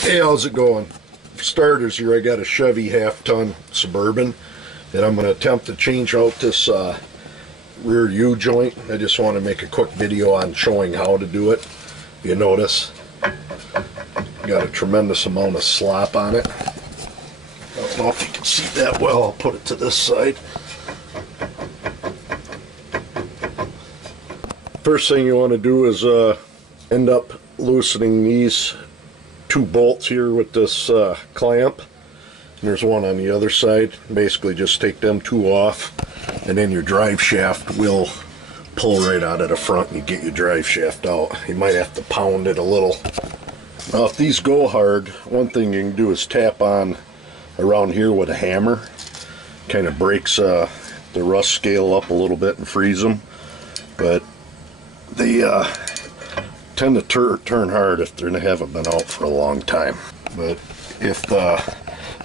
Hey, how's it going? For starters here, I got a Chevy half-ton Suburban, and I'm going to attempt to change out this rear U-joint. I just want to make a quick video on showing how to do it. If you notice, got a tremendous amount of slop on it. I don't know if you can see that well. I'll put it to this side. First thing you want to do is end up loosening these two bolts here with this clamp. And there's one on the other side. Basically just take them two off, and then your drive shaft will pull right out of the front and you get your drive shaft out. You might have to pound it a little. Now if these go hard, one thing you can do is tap on around here with a hammer. Kind of breaks the rust scale up a little bit and frees them. But they tend to turn hard if they haven't been out for a long time. But if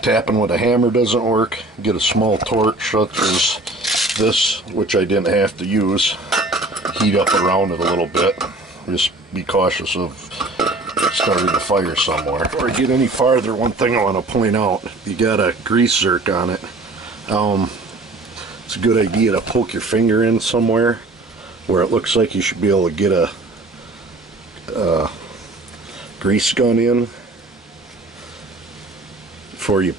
tapping with a hammer doesn't work, get a small torch such as this, which I didn't have to use. Heat up around it a little bit. Just be cautious of starting the fire somewhere. Before I get any farther, one thing I want to point out, you got a grease zerk on it. It's a good idea to poke your finger in somewhere where it looks like you should be able to get a grease gun in before you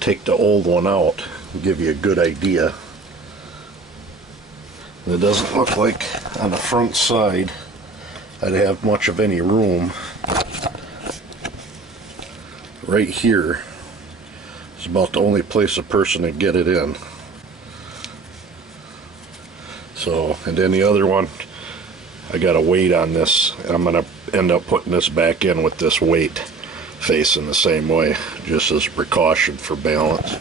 take the old one out. It'll give you a good idea. And it doesn't look like on the front side I'd have much of any room. Right here is about the only place a person would get it in. So, and then the other one, I got a weight on this, and I'm going to end up putting this back in with this weight facing the same way, just as a precaution for balance.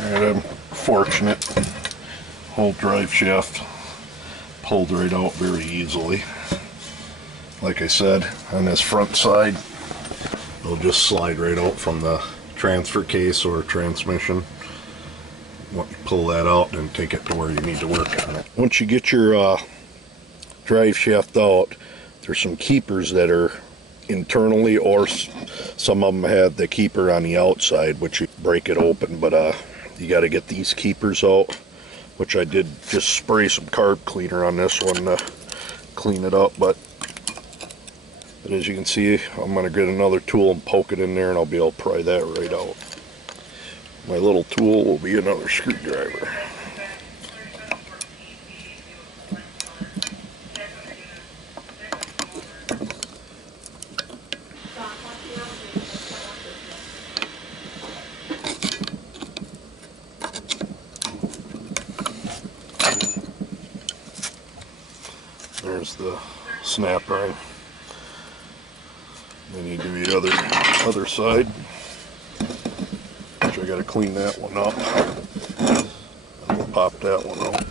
And I'm fortunate, whole drive shaft pulled right out very easily. Like I said, on this front side, it'll just slide right out from the transfer case or transmission. Pull that out and take it to where you need to work on it. Once you get your drive shaft out, there's some keepers that are internally, or some of them have the keeper on the outside, which you break it open, but you got to get these keepers out, which I did just spray some carb cleaner on this one to clean it up. But as you can see, I'm going to get another tool and poke it in there, and I'll be able to pry that right out. My little tool will be another screwdriver. There's the snap ring. Then you do the other side, which I got to clean that one up. And we'll pop that one out.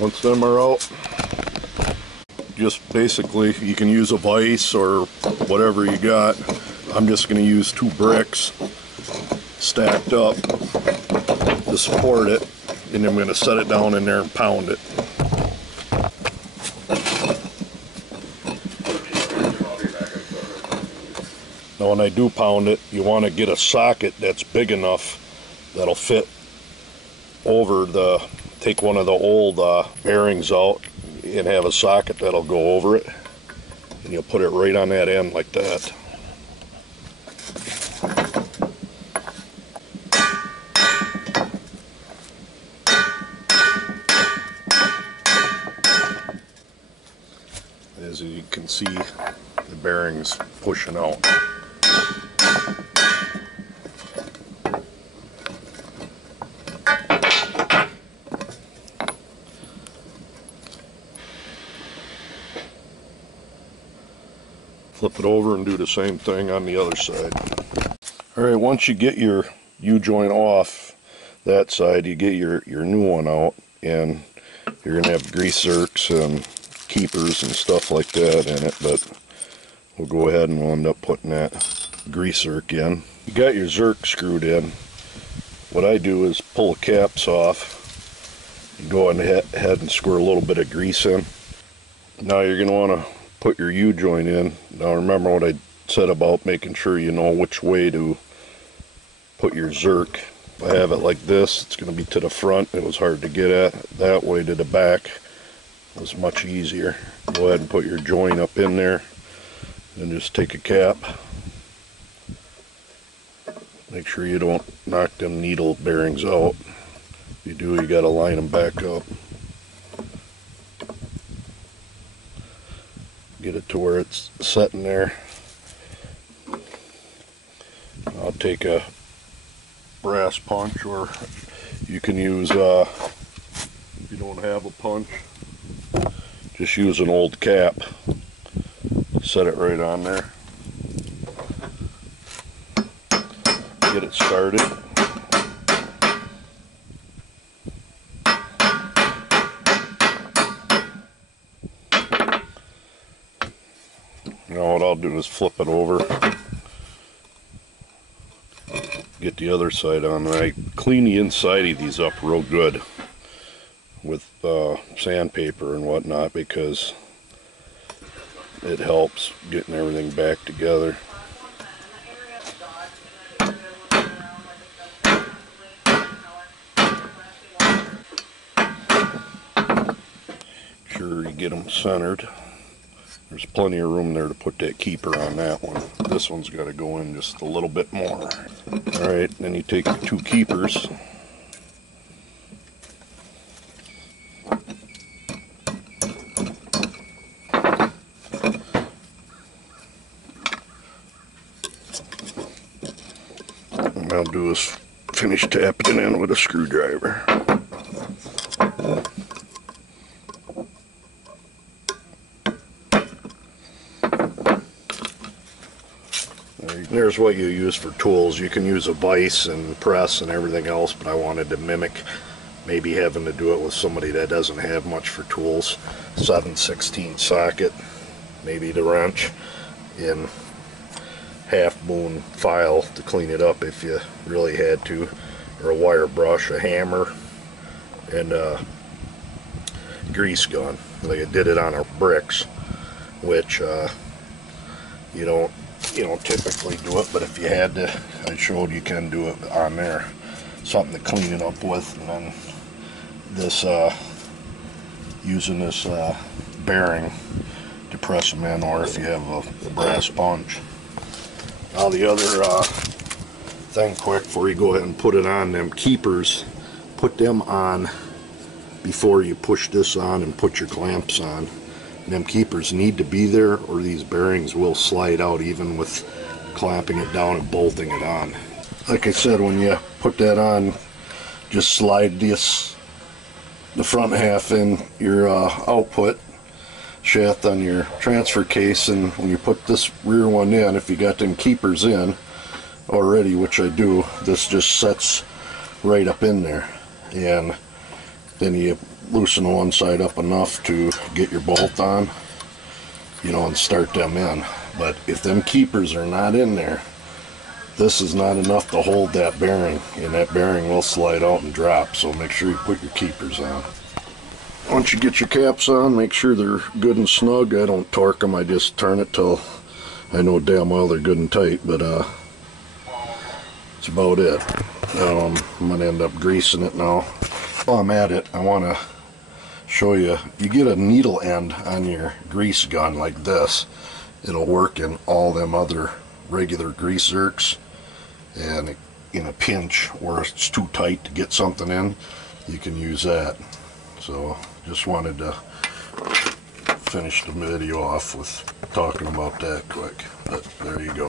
Once them are out, just basically you can use a vise or whatever you got. I'm just going to use two bricks stacked up to support it, and I'm going to set it down in there and pound it. Now when I do pound it, you want to get a socket that's big enough that'll fit over take one of the old bearings out and have a socket that'll go over it, and you'll put it right on that end like that. As you can see, the bearings pushing out. Flip it over and do the same thing on the other side. Alright, once you get your U-joint off that side, you get your new one out, and you're going to have grease zerks and keepers and stuff like that in it, but we'll go ahead and we'll end up putting that grease zerk in. You got your zerk screwed in. What I do is pull the caps off and go ahead and squirt a little bit of grease in. Now you're going to want to put your U-joint in. Now remember what I said about making sure you know which way to put your zerk. If I have it like this, it's going to be to the front. It was hard to get at. That way to the back was much easier. Go ahead and put your joint up in there and just take a cap. Make sure you don't knock them needle bearings out. If you do, you got to line them back up. Get it to where it's sitting there. I'll take a brass punch, or you can use, if you don't have a punch, just use an old cap. Set it right on there. Get it started. Now what I'll do is flip it over, get the other side on, and I clean the inside of these up real good with sandpaper and whatnot, because it helps getting everything back together. Sure you get them centered. There's plenty of room there to put that keeper on that one. This one's got to go in just a little bit more. Alright, then you take your two keepers. What I'll do is finish tapping it in with a screwdriver. There's what you use for tools. You can use a vise and press and everything else, but I wanted to mimic maybe having to do it with somebody that doesn't have much for tools. 7/16 socket, maybe the wrench, in half moon file to clean it up if you really had to, or a wire brush, a hammer, and a grease gun. Like I did it on our bricks, which you don't typically do it, but if you had to, I showed you can do it on there. Something to clean it up with, and then this using this bearing to press them in, or if you have a brass punch. Now the other thing quick before you go ahead and put it on, them keepers, put them on before you push this on and put your clamps on. And them keepers need to be there, or these bearings will slide out even with clamping it down and bolting it on. Like I said, when you put that on, just slide the front half in your output shaft on your transfer case, and when you put this rear one in, if you got them keepers in already, which I do, this just sets right up in there, and then you loosen one side up enough to get your bolt on, and start them in. But if them keepers are not in there, this is not enough to hold that bearing, and that bearing will slide out and drop, so make sure you put your keepers on. Once you get your caps on, make sure they're good and snug. I don't torque them, I just turn it till I know damn well they're good and tight, but that's about it. I'm going to end up greasing it now. While I'm at it, I want to show you, you get a needle end on your grease gun like this. It'll work in all them other regular grease zerks, and in a pinch where it's too tight to get something in, you can use that. So just wanted to finish the video off with talking about that quick, but there you go.